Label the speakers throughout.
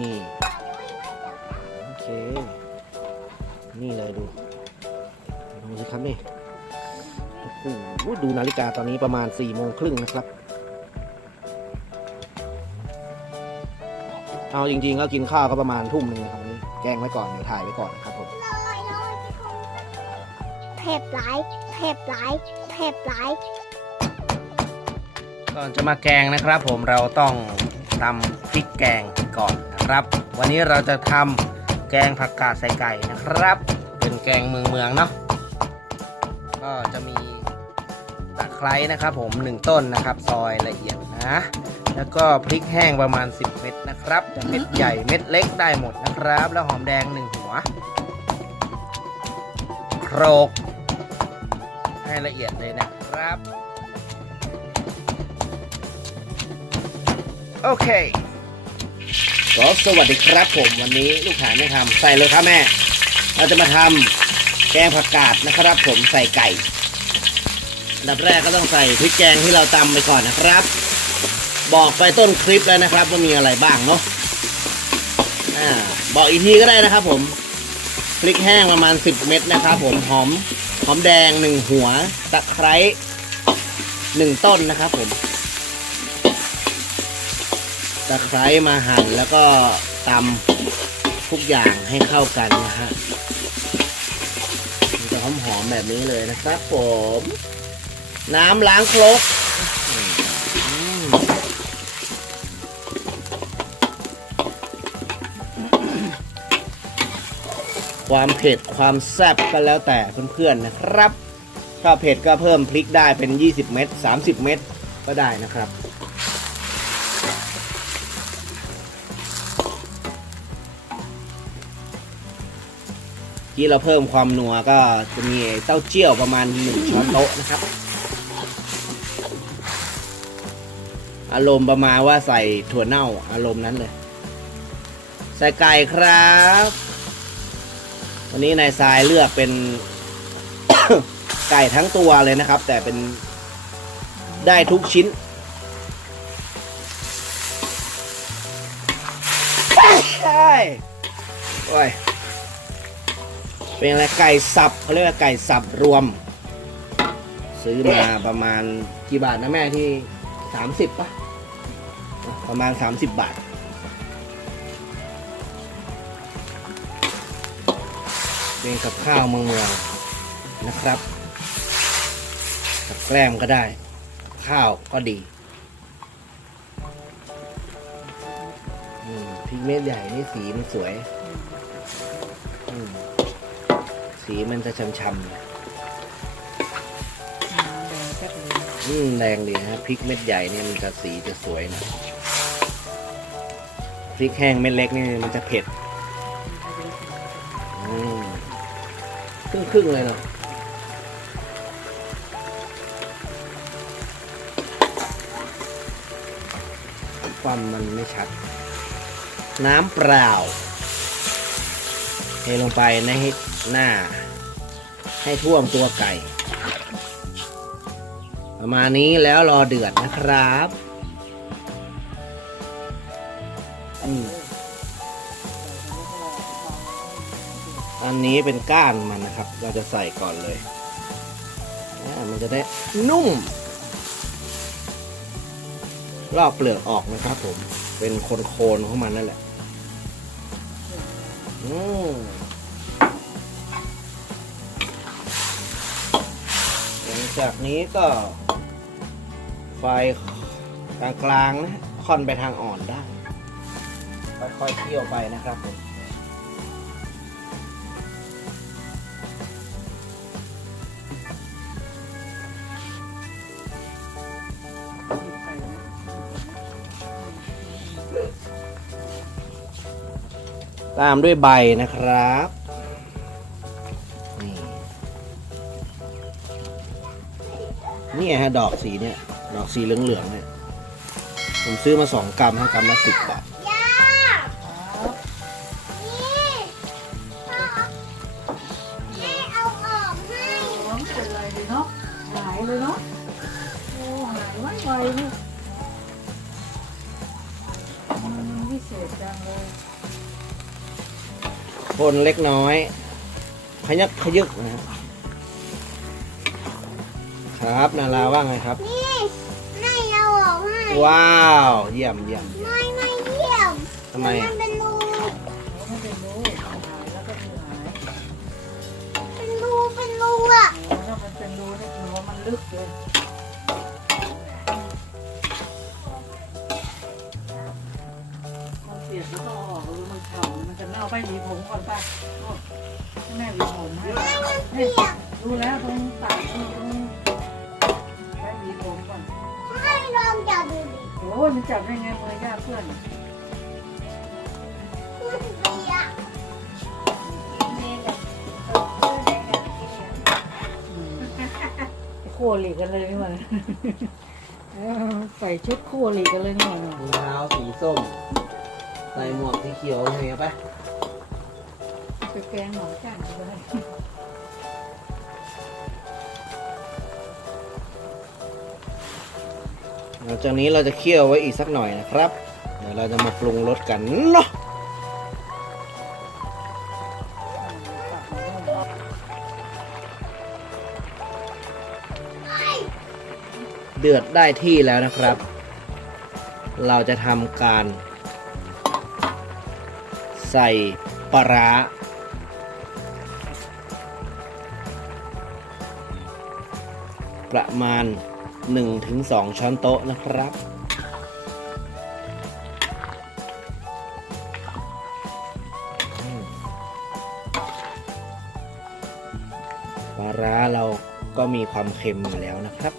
Speaker 1: นี่โอเค นี่เลยดูดูสิครับนี่โอ้โหดูนาฬิกาตอนนี้ประมาณ4ี่โมงครึ่งนะครับ เอาจริงๆก็กินข้าวก็ประมาณทุ่มหนึ่งนะครับนี่แกล้งไว้ก่อนเดี๋ยวถ่ายไว้ก่อนนะครับผม
Speaker 2: เผ็ดหลายเผ็ดหลายเผ็ดหลาย
Speaker 1: ก่อนจะมาแกงนะครับผมเราต้องทำพริกแกงก่อน นะครับ วันนี้เราจะทำแกงผักกาดใส่ไก่นะครับ เป็นแกงเมืองเมืองเนาะก็จะมีตะไคร้นะครับ ผมหนึ่งต้นนะครับ ซอยละเอียดนะแล้วก็พริกแห้งประมาณ 10 เม็ดนะครับเม็ดใหญ่เม็ดเล็กได้หมดนะครับ แล้วหอมแดงหนึ่งหัวโครกให้ละเอียดเลยนะครับโอเค ก็สวัสดีครับผมวันนี้ลูกหาไม่ทำใส่เลยครับแม่ เราจะมาทำแกงผักกาดนะครับ ผมใส่ไก่ดับแรกก็ต้องใส่พริกแกงที่เราตำไปก่อนนะครับ บอกไปต้นคลิปแล้วนะครับ ว่ามีอะไรบ้างเนาะอ่าบอกอีกทีก็ได้นะครับ ผมพริกแห้งประมาณ 10 เม็ดนะครับ ผมหอมหอมแดงหนึ่งหัวตะไคร้หนึ่งต้นนะครับ ผม ตะไคร้มาหั่นแล้วก็ตำทุกอย่างให้เข้ากันนะฮะมันจะหอมหอมๆแบบนี้เลยนะครับผม น้ำล้างครกความเผ็ดความแซ่บก็แล้วแต่เพื่อนๆนะครับ ถ้าเผ็ดก็เพิ่มพริกได้เป็น 20 เม็ด30 เม็ดก็ได้นะครับ ที่เราเพิ่มความนัวก็จะมีเต้าเจี้ยวประมาณหนึ่งช้อนโต๊ะนะครับ อารมณ์ประมาณว่าใส่ถั่วเน่าอารมณ์นั้นเลย ใส่ไก่ครับ วันนี้นายทรายเลือกเป็น ไก่ทั้งตัวเลยนะครับ แต่เป็นได้ทุกชิ้นใช่โอ้ย เป็นอะไรไก่สับเขาเรียกว่าไก่สับรวม ซื้อมาประมาณกี่บาทนะแม่ที่สามสิบป่ะประมาณสามสิบบาท เป็นกับข้าวเมืองเมืองนะครับกับแกล้มก็ได้ ข้าวก็ดีพริกเม็ดใหญ่นี่สีมันสวย อืม สีมันจะช้ำๆนะอืมแดงดีฮะพริกเม็ดใหญ่เนี่ยมันจะสีจะสวยนะพริกแห้งเม็ดเล็กนี่มันจะเผ็ดอืมครึ่งครึ่งๆเลยเนาะความมันไม่ชัด น้ำเปล่าเท ลงไปในหน้า ให้ท่วมตัวไก่ ประมาณนี้แล้วรอเดือดนะครับอันนี้เป็นก้านมันนะครับ เราจะใส่ก่อนเลย มันจะได้นุ่มลอกเปลือกออกนะครับผม เป็นโคนๆของมันนั่นแหละ หลังจากนี้ก็ ไฟกลางๆนะค่อนไปทางอ่อนได้ค่อยๆเคี่ยวไปนะครับผม ตามด้วยใบนะครับนี่ฮะดอกสีเนี่ย ดอกสีเหลืองๆเนี่ย ผมซื้อมาสองกรัมฮะกรัมละสิบบาท
Speaker 2: ย่านี่พ่อแม่เอาออกให้
Speaker 3: น้องเลยเนาะหายเลยเนาะโอ้หายไวไวลูกมพี่เสือเด็ดจังเลย
Speaker 1: คนเล็กน้อย ขยักขยึกนะครับครับนาราว่าไงครับ
Speaker 2: นี่ให้เราออกให้
Speaker 1: ว้าว เยี่ยมเยี่ยม
Speaker 2: ไม่ไม่เยี่ยม
Speaker 1: ทำไม
Speaker 2: มั
Speaker 1: อะ
Speaker 2: นเป็นรู
Speaker 3: ไม่เป็นรู้หายแล้วก็คือหาย
Speaker 2: เป็นรูเป็นรูอะ
Speaker 3: โอ้ถ้ามันเป็นรู้นี่ถือว่ามันลึกเลย เน่าไปหวีผมก่อนป่ะให้แม่หวีผมให้
Speaker 2: ให้มันเปียก
Speaker 3: รู้แล้วตรงตัดตรงตรงไปหวีผมก่อน
Speaker 2: ให้ลองจับดูดิ
Speaker 3: โอ้ยมันจับได้ไงมือยากเพื่อน
Speaker 2: มันเปียก
Speaker 3: โคหลีกันเลยนี่มันเอใส่ชุดโคหลีกันเลยนี่มัน
Speaker 1: รองเท้าสีส้ม ใส่หมวกสีเขียวเห็นปะ
Speaker 3: ไปแกงหนองจันเลย
Speaker 1: หลังจากนี้เราจะเคี่ยวไว้อีกสักหน่อยนะครับ เดี๋ยวเราจะมาปรุงรสกันเนาะเดือดได้ที่แล้วนะครับ เราจะทำการ ใส่ปลา ประมาณ 1-2 ช้อนโต๊ะนะครับอืมปลาร้าเราก็มีความเค็มอยู่แล้วนะครับ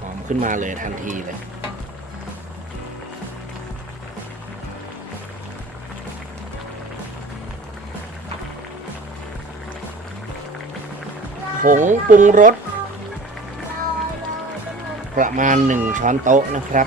Speaker 1: หอมขึ้นมาเลยทันทีเลย ผงปรุงรสประมาณ 1 ช้อนโต๊ะนะครับ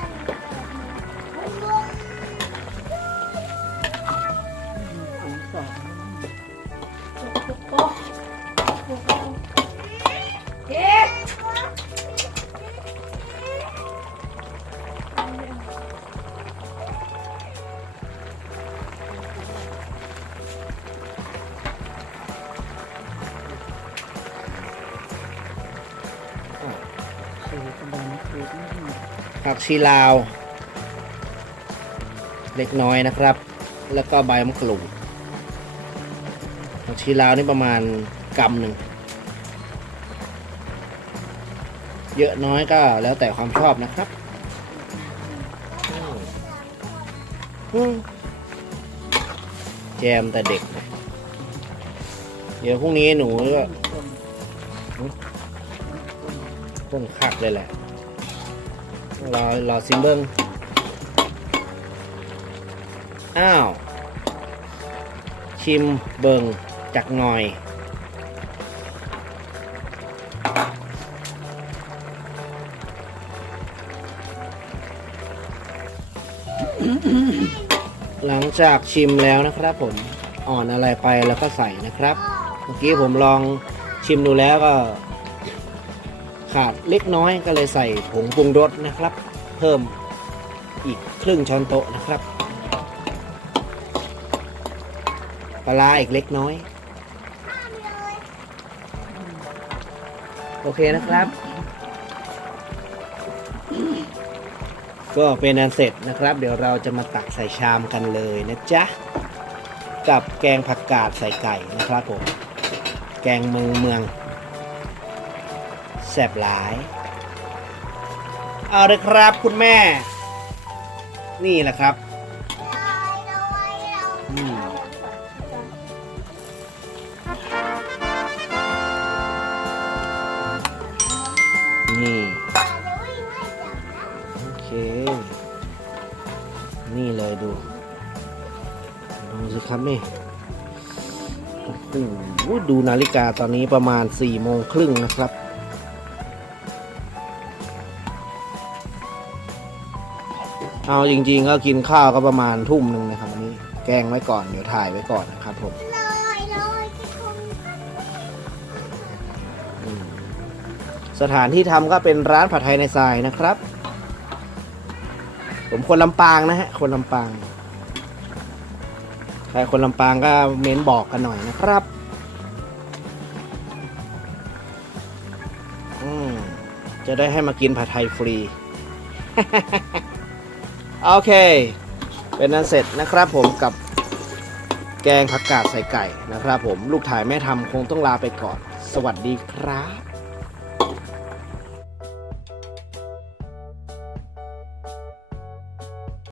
Speaker 1: ผักชีลาว เล็กน้อยนะครับ แล้วก็ใบมะกรูดผักชีลาวนี่ประมาณกำหนึ่งเยอะน้อยก็แล้วแต่ความชอบนะครับแจมแต่เด็กเลยเดี๋ยวพรุ่งนี้หนูก็ต้นคักเลยแหละ รอรอซิมเบิงอ้าว ชิมเบิงจักหน่อย หลังจากชิมแล้วนะครับผมอ่อนอะไรไปแล้วก็ใส่นะครับ เมื่อกี้ผมลองชิมดูแล้วก็ ขาดเล็กน้อยก็เลยใส่ผงปรุงรสนะครับ เพิ่มอีกครึ่งช้อนโต๊ะนะครับปลาอีกเล็กน้อย โอเคนะครับ ก็เป็นอันเสร็จนะครับ เดี๋ยวเราจะมาตักใส่ชามกันเลยนะจ๊ะ กับแกงผักกาดใส่ไก่นะครับผม แกงเมืองเมือง แสบหลาย เอาเลยครับคุณแม่ นี่แหละครับนี่ โอเค นี่เลยดู ดูสิครับนี่โอ้โหดูนาฬิกาตอนนี้ประมาณ4ี่โมงครึ่งนะครับ เอาจริง ๆ ก็กินข้าวก็ประมาณทุ่มหนึ่งนะครับอันนี้ แกงไว้ก่อนเดี๋ยวถ่ายไว้ก่อนนะครับผมสถานที่ทำก็เป็นร้านผัดไทยในทรายนะครับ ผมคนลำปางนะฮะ คนลำปาง ใครคนลำปางก็เม้นบอกกันหน่อยนะครับอืจะได้ให้มากินผัดไทยฟรี โอเค เป็นนั้นเสร็จนะครับผมกับแกงผักกาดใส่ไก่นะครับผมลูกถ่ายแม่ทำคงต้องลาไปก่อน สวัสดีครับ